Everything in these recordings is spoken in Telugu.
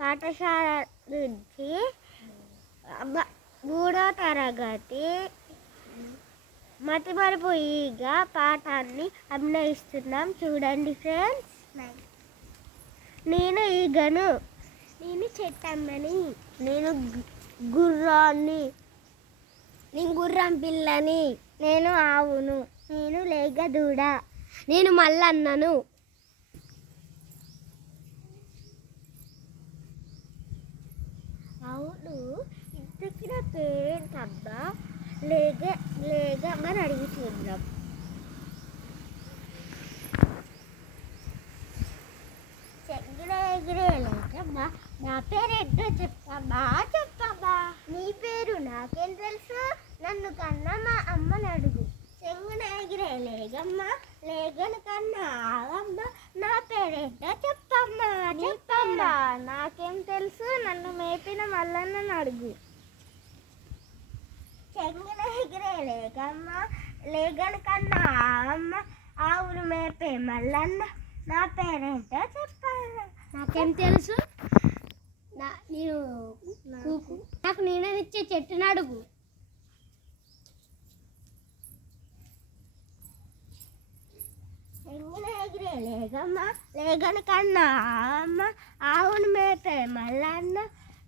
పాఠశాల నుంచి మూడో తరగతి మతిమరుపు ఈగ పాఠాన్ని అభినయిస్తున్నాం. చూడండి ఫ్రెండ్స్. నేను ఈగను నేను చెట్టమ్మని. నేను గుర్రాన్ని. నేను గుర్రం పిల్లని. నేను ఆవును. నేను లేగ దూడ నేను మల్లన్నను. అవును. ఇంతకి నా పేరేంటబ్బా లేగ లేగ అని అడుగుతున్నాం చెగ్గిరే ఎగిరే లేకమ్మా నా పేరేంటో చెప్పమ్మా చెప్పమ్మా నీ పేరు నాకేం తెలుసు? నన్ను కన్నా మా అమ్మని అడుగు. చెంగున ఎగిరే లేగమ్మ లేగను కన్నా ఆగమ్మ. నా పేరేంటో చెప్పమ్మా చెప్పమ్మా నాకేం తెలుసు నన్ను మేపిన మల్లన్నని అడుగు. చెంగున ఎగిరే లేగమ్మ లేగను కన్నా ఆగమ్మ ఆవును మేపే మల్లన్న నా పేరేంటో చెప్పాను నాకేం తెలుసు? నా నేను నాకు నీడనిచ్చే చెట్టును అడుగు. ఎంగిన ఎగిరే లేగమ్మ లేగని కన్నా అమ్మ ఆవును మేపే మల్లన్న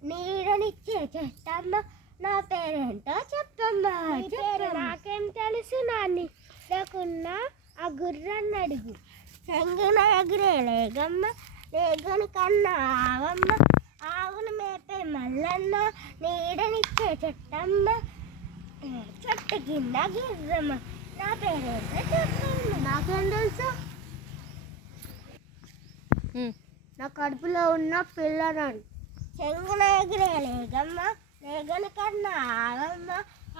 నీడనిచ్చే చెట్టమ్మ నా పేరేంటో చెప్పమ్మా పేరు నాకేం తెలుసు నాన్ని లేకున్న ఆ గుర్రాన్ని అడుగు. చెంగిన ఎగిరే లేగమ్మ లేగని కన్నా ఆవమ్మ. ఆవును మేపే మల్లన్న నీడనిచ్చే చెట్టమ్మ చెట్టు కింద గిర్రమ్మ. నా పేరేంటో చెప్పమ్మ. నాకేం తెలుసు? నా కడుపులో ఉన్న పిల్లనాడు చెంగున ఎగిరే లేగమ్మ లేగని కన్నా ఆగమ్మ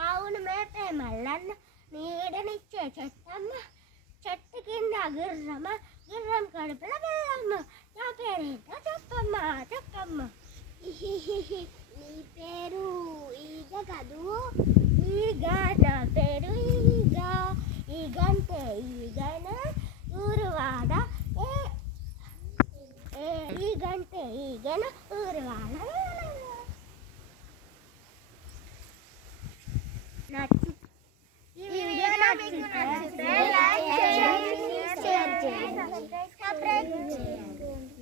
ఆవును మేపే మల్లన్న నీడనిచ్చే చెట్టమ్మ చెట్టు కింద గుర్రమ్మ గుర్రం కడుపుల పిల్లమ్మ నా పేరేంటో చెప్పమ్మ చెప్పమ్మ. నీ పేరు ఈగ కదూ ఈగ ఈగంటే ఈగన ఊరువాడ నచ్చి ఈ వీడియో నచ్చితే లైక్ చేయండి షేర్ చేయండి సబ్స్క్రైబ్ చేయండి